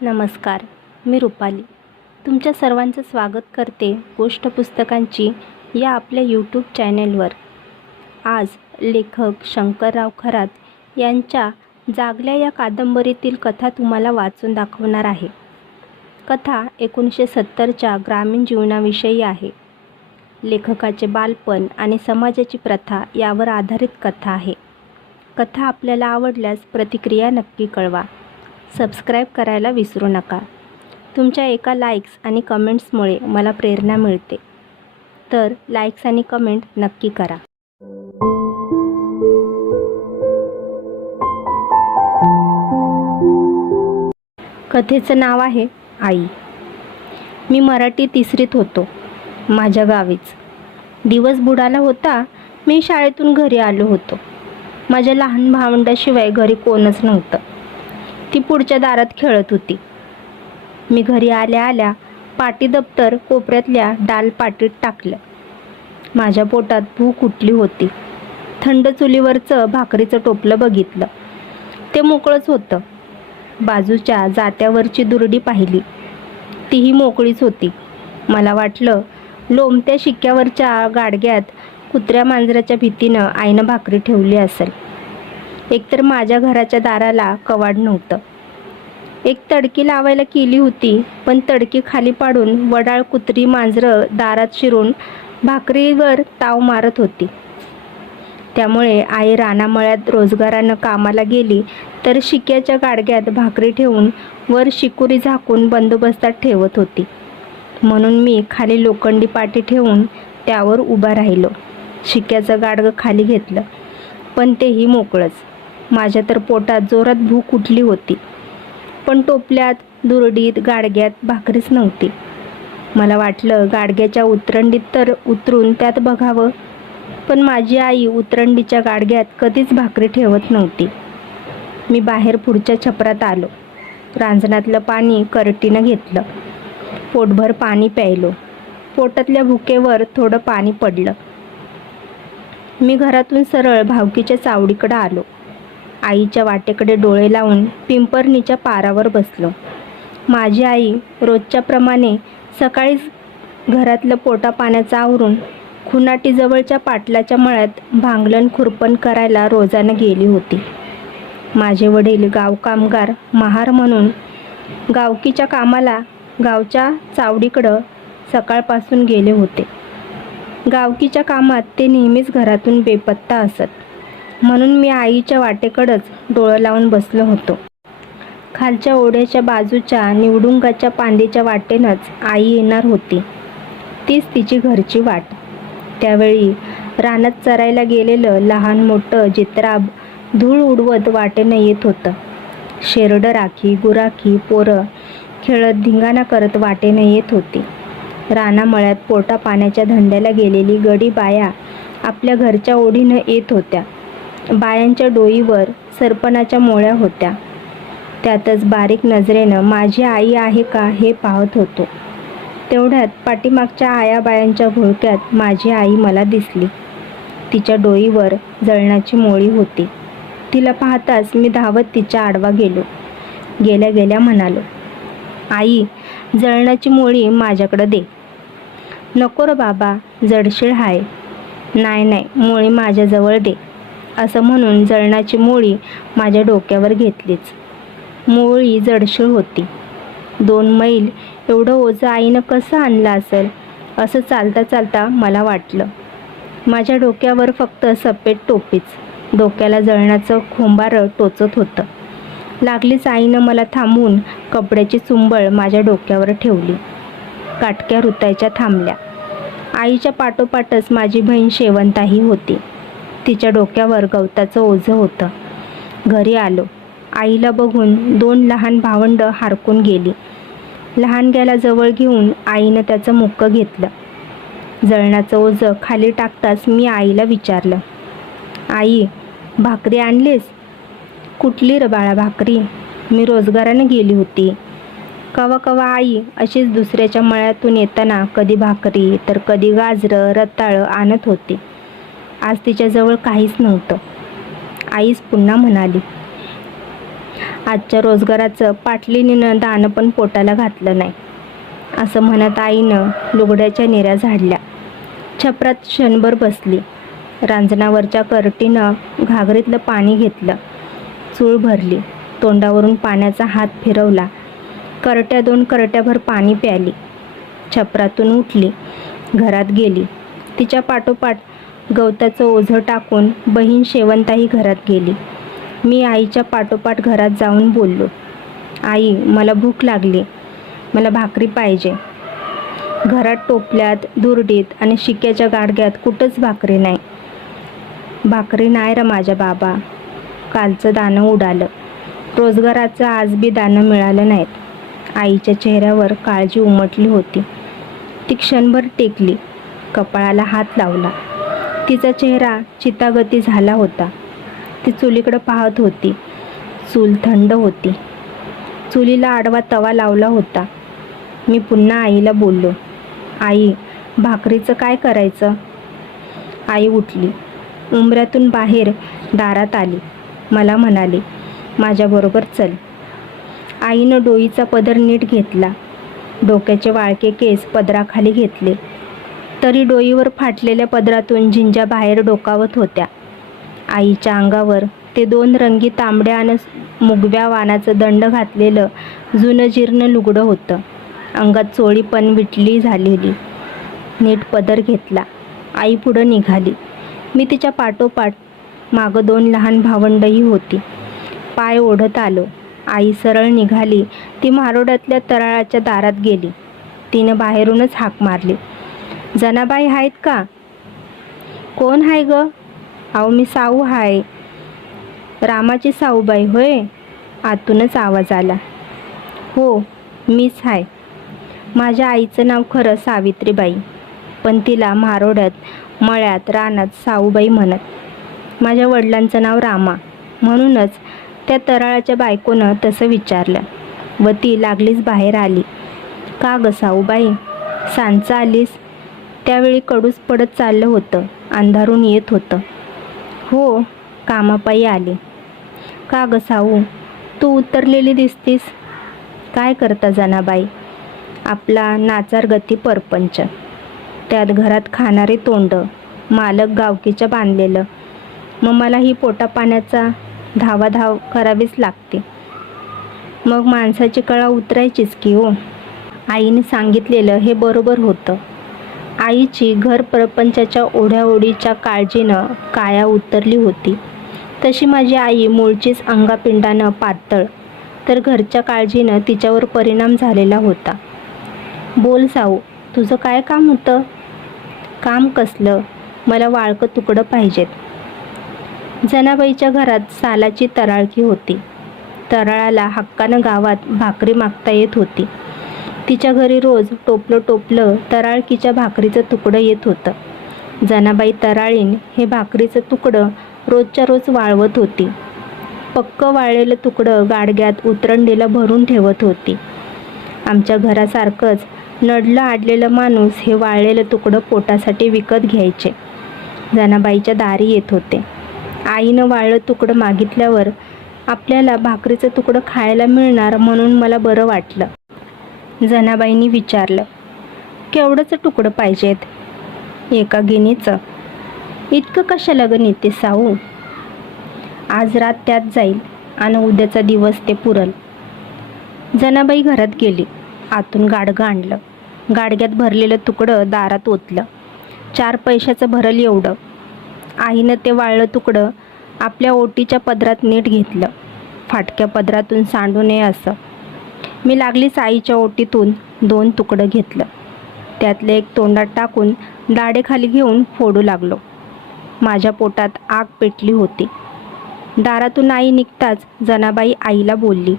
नमस्कार, मी रुपाली. तुमच्या सर्वांचं स्वागत करते गोष्ट पुस्तकांची या आपल्या यूट्यूब चॅनेलवर. आज लेखक शंकरराव खरात यांच्या जागल्या या कादंबरीतील कथा तुम्हाला वाचून दाखवणार आहे. कथा 1970च्या ग्रामीण जीवनाविषयी आहे. लेखकाचे बालपण आणि समाजाची प्रथा यावर आधारित कथा आहे. कथा आपल्याला आवडल्यास प्रतिक्रिया नक्की कळवा. सबस्क्राईब करायला विसरू नका. तुमच्या एका लाईक्स आणि कमेंट्समुळे मला प्रेरणा मिळते, तर लाईक्स आणि कमेंट नक्की करा. कथेचं नाव आहे आई. मी मराठी तिसरीत होतो, माझ्या गावीच. दिवस बुडाला होता. मी शाळेतून घरी आलो होतो. माझ्या लहान भावंडाशिवाय घरी कोणच नव्हतं. ती पुढच्या दारात खेळत होती. मी घरी आल्या आल्या पाटी दप्तर कोपऱ्यातल्या डालपाटीत टाकलं. माझ्या पोटात भूक उठली होती. थंड चुलीवरचं भाकरीचं टोपलं बघितलं. ते मोकळंच होतं. बाजूच्या जात्यावरची दुरडी पाहिली. तीही मोकळीच होती. मला वाटलं लोंबत्या शिक्क्यावरच्या गाडग्यात कुत्र्या मांजराच्या भीतीनं आईनं भाकरी ठेवली असेल. एकतर माझ्या घराच्या दाराला कवाड नव्हतं. एक तडकी लावायला केली होती, पण तडकी खाली पाडून वडाळ कुत्री मांजरं दारात शिरून भाकरीवर ताव मारत होती. त्यामुळे आई रानामळ्यात रोजगारानं कामाला गेली तर शिक्क्याच्या गाडग्यात भाकरी ठेवून वर शिकुरी झाकून बंदोबस्तात ठेवत होती. म्हणून मी खाली लोखंडी पाटी ठेवून त्यावर उभा राहिलो. शिक्क्याचं गाडगं खाली घेतलं, पण तेही मोकळंच. माझ्या तर पोटात जोरात भूक उठली होती, पण टोपल्यात, दुरडीत, गाडग्यात भाकरीच नव्हती. मला वाटलं गाडग्याच्या उतरंडीत तर उतरून त्यात बघावं, पण माझी आई उतरंडीच्या गाडग्यात कधीच भाकरी ठेवत नव्हती. मी बाहेर पुढच्या छपरात आलो. रांजणातलं पाणी करटीनं घेतलं. पोटभर पाणी प्यायलो. पोटातल्या भुकेवर थोडं पाणी पडलं. मी घरातून सरळ भावकीच्या चावडीकडे आलो. आईच्या वाटेकडे डोळे लावून पिंपरणीच्या पारावर बसलो. माझी आई रोजच्याप्रमाणे सकाळीच घरातलं पोटा पाण्याचं आवरून खुनाटीजवळच्या पाटलाच्या मळ्यात भांगलन खुरपण करायला रोजानं गेली होती. माझे वडील गाव कामगार महार म्हणून गावकीच्या कामाला गावच्या चावडीकडं सकाळपासून गेले होते. गावकीच्या कामात ते नेहमीच घरातून बेपत्ता असत, म्हणून मी आईच्या वाटेकडंच डोळं लावून बसलो होतो. खालच्या ओढ्याच्या बाजूच्या निवडुंगाच्या पांदीच्या वाटेनंच आई येणार होती. तीच तिची घरची वाट. त्यावेळी रानात चरायला गेलेलं लहान मोठं जित्राब धूळ उडवत वाटेनं येत होतं. शेरडं राखी गुराखी पोरं खेळत धिंगाणा करत वाटेनं येत होती. रानामळ्यात पोटा पाण्याच्या धंद्याला गेलेली गडी बाया आपल्या घरच्या ओढीनं येत होत्या. बायांच्या डोईवर सरपणाच्या मोळ्या होत्या. त्यातच बारीक नजरेनं माझी आई आहे का हे पाहत होतो. तेवढ्यात पाठीमागच्या आयाबायांच्या घोळक्यात माझी आई मला दिसली. तिच्या डोईवर जळणाची मोळी होती. तिला पाहताच मी धावत तिच्या आडवा गेलो. गेल्या गेल्या म्हणालो, आई, जळणाची मोळी माझ्याकडे दे. नको रे बाबा, जडशीळ हाय. नाही, मोळी माझ्याजवळ दे, असं म्हणून जळणाची मोळी माझ्या डोक्यावर घेतलीच. मोळी जडशीळ होती. 2 मैल एवढं ओझं आईनं कसं आणलं असेल असं चालता चालता मला वाटलं. माझ्या डोक्यावर फक्त सफेद टोपीच. डोक्याला जळणाचं खोंबारं टोचत होतं. लागलीच आईनं मला थांबवून कपड्याची चुंबळ माझ्या डोक्यावर ठेवली. काटक्या रुतायच्या थांबल्या. आईच्या पाठोपाठच माझी बहीण शेवंताही होती. तिच्या डोक्यावर गवताचं ओझं होतं. घरी आलो. आईला बघून 2 लहान भावंडं हारकून गेली. लहानग्याला जवळ घेऊन आईनं त्याचं मुक्कं घेतलं. जळणाचं ओझं खाली टाकताच मी आईला विचारलं, आई, भाकरी आणलीस? कुठली रे बाळा भाकरी? मी रोजगारानं गेली होती. कवा कवा आई अशीच दुसऱ्याच्या मळ्यातून येताना कधी भाकरी तर कधी गाजरं रताळं आणत होती. आज तिच्याजवळ काहीच नव्हतं. आईच पुन्हा म्हणाली, आजच्या रोजगाराचं पाटलीनं दाणं पण पोटाला घातलं नाही, असं म्हणत आईनं लुगड्याच्या निऱ्या झाडल्या. छपरात क्षणभर बसली. रांजणावरच्या करटीनं घागरीतलं पाणी घेतलं. चूळ भरली. तोंडावरून पाण्याचा हात फिरवला. करट्या 2 करट्याभर पाणी प्याली. छपरातून उठली. घरात गेली. तिच्या पाठोपाठ गवताचं ओझं टाकून बहीण शेवंताही घरात गेली. मी आईच्या पाठोपाठ घरात जाऊन बोललो, आई, मला भूक लागली, मला भाकरी पाहिजे. घरात टोपल्यात, दुरडीत आणि शिक्याच्या गाडग्यात कुठंच भाकरी नाही. भाकरी नाही रे माझ्या बाबा. कालचं दाणं उडालं. रोजगाराचं आज बी दाणं मिळालं नाहीत. आईच्या चेहऱ्यावर काळजी उमटली होती. ती क्षणभर टेकली. कपाळाला हात लावला. तिचा चेहरा चितागती झाला होता. ती चुलीकडे पाहत होती. चूल थंड होती. चुलीला आडवा तवा लावला होता. मी पुन्हा आईला बोललो, आई, भाकरीचं काय करायचं? आई उठली. उंबऱ्यातून बाहेर दारात आली. मला म्हणाली, माझ्याबरोबर चल. आईनं डोईचा पदर नीट घेतला. डोक्याचे वाळके केस पदराखाली घेतले. तरी डोईवर फाटलेल्या पदरातून झिंज्या बाहेर डोकावत होत्या. आईच्या अंगावर ते 2 रंगी तांबड्या आणि मुगव्या वानाचं दंड घातलेलं जुनं जीर्ण लुगडं होतं. अंगात चोळी पण विटली झालेली. नीट पदर घेतला. आई पुढं निघाली. मी तिच्या पाठोपाठ. मागं 2 लहान भावंडही होती. पाय ओढत आलो. आई सरळ निघाली. ती मारोड्यातल्या तळाच्या दारात गेली. तिनं बाहेरूनच हाक मारली, जनाबाई आहेत का? कोण आहे ग? अहो, मी साऊ हाय. रामाची साऊबाई होय? आतूनच आवाज आला. हो, मीच हाय. माझ्या आईचं नाव खरं सावित्रीबाई, पण तिला मारोड्यात, मळ्यात, रानात साऊबाई म्हणत. माझ्या वडिलांचं नाव रामा, म्हणूनच त्या तराळाच्या बायकोनं तसं विचारलं व ती लागलीच बाहेर आली. का ग साऊबाई, सांचं आलीस? त्यावेळी कडूस पडत चाललं होतं. अंधारून येत होतं. हो, कामापायी आले. का ग साऊ, तू उतरलेली दिसतीस. काय करता जनाबाई? आपला नाचारगती परपंच, त्यात घरात खाणारे तोंड, मालक गावकीच्या बांधलेलं. मग मला ही पोटापाण्याचा धावाधाव करावीच लागते. मग माणसाची कळा उतरायचीच की हो. आईने सांगितलेलं हे बरोबर होतं. आईची घर परपंचाच्या ओढ्याओढीच्या काळजीनं काया उतरली होती. तशी माझी आई मूळचीच अंगापिंडानं पातळ, तर घरच्या काळजीनं तिच्यावर परिणाम झालेला होता. बोल साऊ, तुझं काय काम होतं? काम कसलं? मला वाळकं तुकडं पाहिजेत. जनाबाईच्या घरात सालाची तराळकी होती. तराळाला हक्कानं गावात भाकरी मागता येत होती. तिच्या घरी रोज टोपलं तराळकीच्या भाकरीचं तुकडं येत होतं. जनाबाई तराळीन हे भाकरीचं तुकडं रोजच्या रोज वाळवत होती. पक्क वाळलेलं तुकडं गाडग्यात उतरंडीला भरून ठेवत होती. आमच्या घरासारखंच नडलं आडलेलं माणूस हे वाळलेलं तुकडं पोटासाठी विकत घ्यायचे. जनाबाईच्या दारी येत होते. आईनं वाळलं तुकडं मागितल्यावर आपल्याला भाकरीचं तुकडं खायला मिळणार म्हणून मला बरं वाटलं. जनाबाईंनी विचारलं, केवढंचं तुकडं पाहिजेत? 1 गिनीचं. इतकं कशाला ग नेते साऊ? आज रात त्यात जाईल आणि उद्याचा दिवस ते पुरल. जनाबाई घरात गेली. आतून गाडगं आणलं. गाडग्यात भरलेलं तुकडं दारात ओतलं. 4 पैशाचं भरल एवढं. आईनं ते वाळलं तुकडं आपल्या ओटीच्या पदरात नीट घेतलं. फाटक्या पदरातून सांडू नये असं. मी लागलीच आईच्या ओटीतून 2 तुकडं घेतलं. त्यातले एक तोंडात टाकून दाढेखाली घेऊन फोडू लागलो. माझ्या पोटात आग पेटली होती. दारातून आई निघताच जनाबाई आईला बोलली,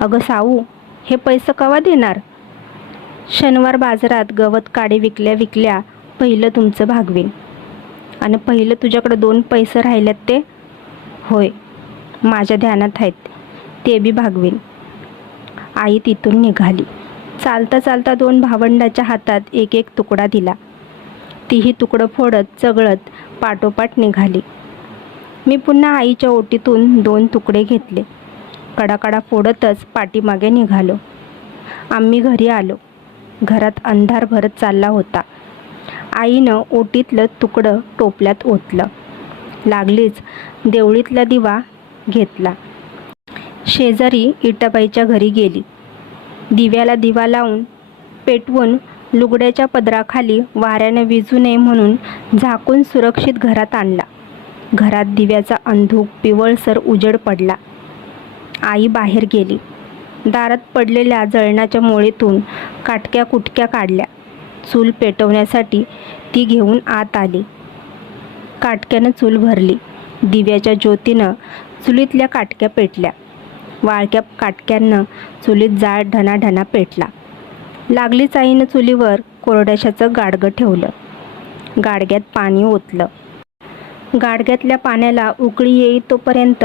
अगं साऊ, हे पैसे कवा देणार? शनिवार बाजारात गवत काडी विकल्या पहिलं तुमचं भागवीन. आणि पहिलं तुझ्याकडं 2 पैसे राहिल्यात ते? होय, माझ्या ध्यानात आहेत, ते बी भागवीन. आई तिथून निघाली. चालता चालता 2 भावंडाच्या हातात एक तुकडा दिला. तीही तुकडं फोडत चगळत पाठोपाठ निघाली. मी पुन्हा आईच्या ओटीतून 2 तुकडे घेतले. कडाकडा फोडतच पाठीमागे निघालो. आम्ही घरी आलो. घरात अंधार भरत चालला होता. आईनं ओटीतलं तुकडं टोपल्यात ओतलं. लागलीच देवळीतला दिवा घेतला. शेजारी इटाबाईच्या घरी गेली. दिव्याला दिवा लावून पेटवून लुगड्याच्या पदराखाली वाऱ्यानं विझू नये म्हणून झाकून सुरक्षित घरात आणला. घरात दिव्याचा अंधूक पिवळसर उजेड पडला. आई बाहेर गेली. दारात पडलेल्या जळणाच्या मोळीतून काटक्या कुटक्या काढल्या. चूल पेटवण्यासाठी ती घेऊन आत आली. काटक्यानं चूल भरली. दिव्याच्या ज्योतीनं चुलीतल्या काटक्या पेटल्या. वाळक्या काटक्यांनं चुलीत जाळ ढणाढणा पेटला. लागलीच आईनं चुलीवर कोरड्याशाचं गाडगं ठेवलं. गाडग्यात पाणी ओतलं. गाडग्यातल्या पाण्याला उकळी येई तोपर्यंत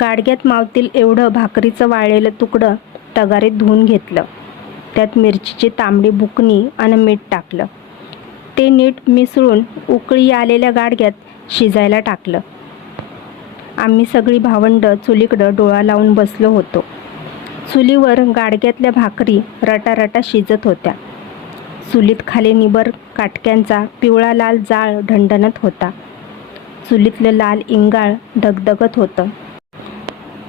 गाडग्यात मावतील एवढं भाकरीचं वाळलेलं तुकडं तगारीत धुवून घेतलं. त्यात मिरचीची तांबडी बुकणी आणि मीठ टाकलं. ते नीट मिसळून उकळी आलेल्या गाडग्यात शिजायला टाकलं. आम्ही सगळी भावंडं चुलीकडं डोळा लावून बसलो होतो. चुलीवर गाडग्यातल्या भाकरी रटारटा शिजत होत्या. चुलीत खाली निबर काटक्यांचा पिवळा लाल जाळ ढणढणत होता. चुलीतलं लाल इंगाळ धगधगत होतं.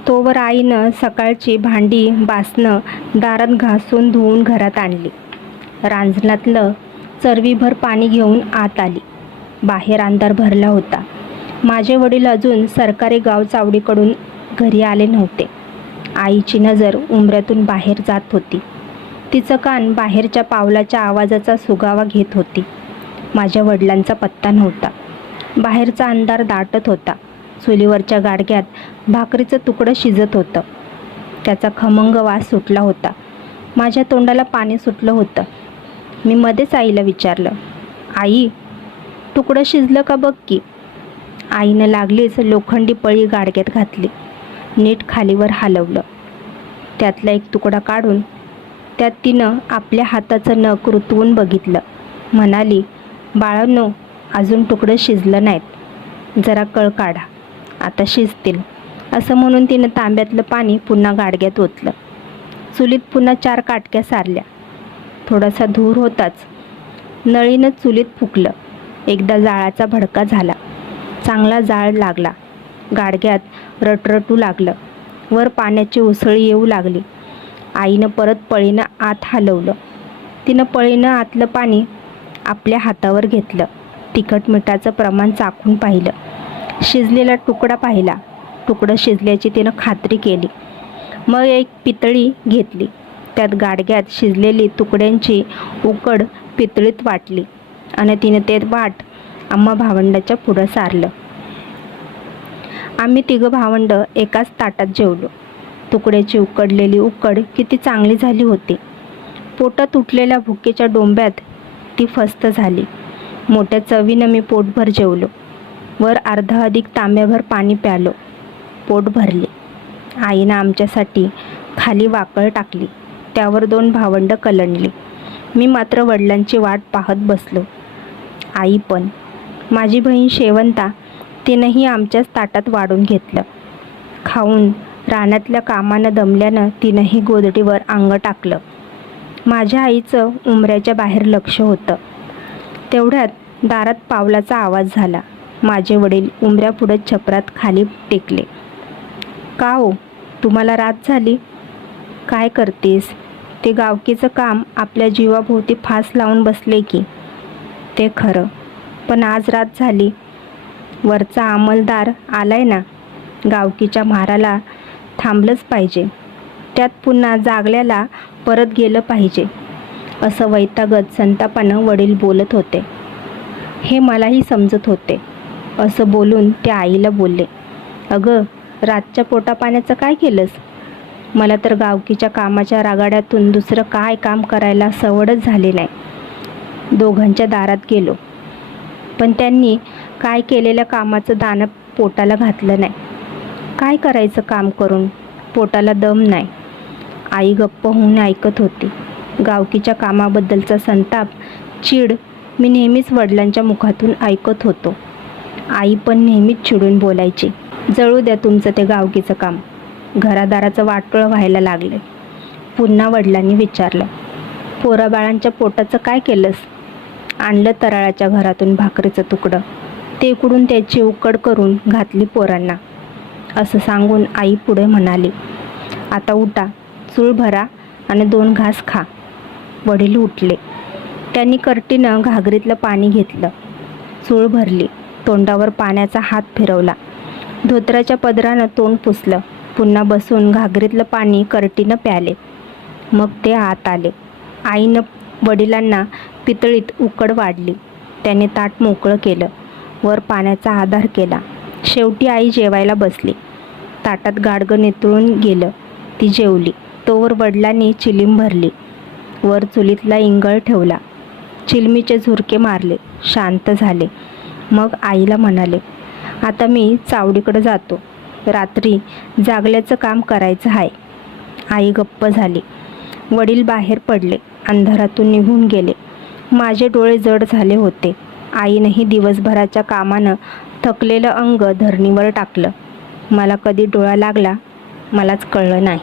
तोवर आईनं सकाळची भांडी बासनं दारात घासून धुवून घरात आणली. रांजणातलं चरवीभर पाणी घेऊन आत आली. बाहेर अंधार भरला होता. माझे वडील अजून सरकारी गाव चावडीकडून घरी आले नव्हते. आईची नजर उंबऱ्यातून बाहेर जात होती. तिचं कान बाहेरच्या पावलाच्या आवाजाचा सुगावा घेत होती. माझ्या वडिलांचा पत्ता नव्हता. बाहेरचा अंधार दाटत होता. चुलीवरच्या गाडग्यात भाकरीचं तुकडं शिजत होतं. त्याचा खमंग वास सुटला होता. माझ्या तोंडाला पाणी सुटलं होतं. मी मध्येच आईला विचारलं, आई, तुकडं शिजलं का बघ की. आईनं लागलीच लोखंडी पळी गाडग्यात घातली. नीट खालीवर हलवलं. त्यातला एक तुकडा काढून त्यात तिनं आपल्या हाताचं नख रुतवून बघितलं. म्हणाली, बाळांनो, अजून तुकडं शिजलं नाहीत. जरा कळ काढा, आता शिजतील. असं म्हणून तिनं तांब्यातलं पाणी पुन्हा गाडग्यात ओतलं. चुलीत पुन्हा 4 काटक्या सारल्या. थोडासा धूर होताच नळीनं चुलीत फुकलं. एकदा जाळाचा भडका झाला. चांगला जाळ लागला. गाडग्यात रटरटू लागलं. वर पाण्याची उसळी येऊ लागली. आईनं परत पळीनं आत हलवलं. तिनं पळीनं आतलं पाणी आपल्या हातावर घेतलं. तिखट मिठाचं प्रमाण चाखून पाहिलं. शिजलेला तुकडा पाहिला. तुकडं शिजल्याची तिनं खात्री केली. मग एक पितळी घेतली. त्यात गाडग्यात शिजलेली तुकड्यांची उकड पितळीत वाटली आणि तिनं ते वाट आम्हा भावंडाच्या पुढं सारलं. आम्ही 3 भावंड एकाच ताटात जेवलो. तुकड्याची उकडलेली उकड किती चांगली झाली होती. पोटात उठलेल्या भुकेच्या डोंब्यात ती फस्त झाली. मोठ्या चवीनं मी पोटभर जेवलो. वर अर्धा अधिक तांब्याभर पाणी प्यालो. पोट भरले. आईनं आमच्यासाठी खाली वाकळ टाकली. त्यावर 2 भावंड कलंडली. मी मात्र वडिलांची वाट पाहत बसलो. आई पण. माझी बहीण शेवंता, तिनंही आमच्याच ताटात वाढून घेतलं. खाऊन रानातल्या कामानं दमल्यानं तिनंही गोदडीवर अंग टाकलं. माझ्या आईचं उंबऱ्याच्या बाहेर लक्ष होतं. तेवढ्यात दारात पावलाचा आवाज झाला. माझे वडील उंबऱ्यापुढं छपरात खाली टेकले. का हो, तुम्हाला रात झाली? काय करतेस? ते गावकीचं काम आपल्या जीवाभोवती फास लावून बसले की. ते खरं, पण आज रात झाली. वरचा अंमलदार आलाय ना. गावकीच्या म्हाराला थांबलंच पाहिजे. त्यात पुन्हा जागल्याला परत गेलं पाहिजे. असं वैतागत संतापानं वडील बोलत होते. हे मलाही समजत होते. असं बोलून ते आईला बोलले, अगं, रातच्या पोटापाण्याचं काय केलंस? मला तर गावकीच्या कामाच्या रागाड्यातून दुसरं काय काम करायला सवडच झाली नाही. दोघांच्या दारात गेलो, पण त्यांनी काय केलेल्या कामाचं दाणं पोटाला घातलं नाही. काय करायचं काम करून? पोटाला दम नाही. आई गप्प होऊन ऐकत होती. गावकीच्या कामाबद्दलचा संताप, चीड मी नेहमीच वडिलांच्या मुखातून ऐकत होतो. आई पण नेहमीच चिडून बोलायची, जळू द्या तुमचं ते गावकीचं काम. घरादाराचं वाटोळं व्हायला लागले. पुन्हा वडिलांनी विचारलं, पोराबाळांच्या पोटाचं काय केलंस? आणलं तराळाच्या घरातून भाकरीचं तुकडं, ते उकडून त्याची उकड करून घातली पोरांना. असं सांगून आई पुढे म्हणाली, आता उठा, चूळ भरा आणि 2 घास खा. वडील उठले. त्यांनी करटीनं घागरीतलं पाणी घेतलं, चूळ भरली, तोंडावर पाण्याचा हात फिरवला, धोतराच्या पदरानं तोंड पुसलं, पुन्हा बसून घागरीतलं पाणी करटीनं प्याले. मग ते आत आले. आईनं वडिलांना पितळीत उकड वाढली. त्याने ताट मोकळं केलं, वर पाण्याचा आधार केला. शेवटी आई जेवायला बसली. ताटात गाडगं नितळून गेलं. ती जेवली. तोवर वडिलांनी चिलीम भरली. वर चुलीतला इंगळ ठेवला. चिलमीचे झुरके मारले. शांत झाले. मग आईला म्हणाले, आता मी चावडीकडे जातो. रात्री जागल्याचं काम करायचं आहे. आई गप्प झाली. वडील बाहेर पडले. अंधारातून निघून गेले. माझे डोळे जड झाले होते. आईनंही दिवसभराच्या कामानं थकलेलं अंग धरणीवर टाकलं. मला कधी डोळा लागला मलाच कळलं नाही.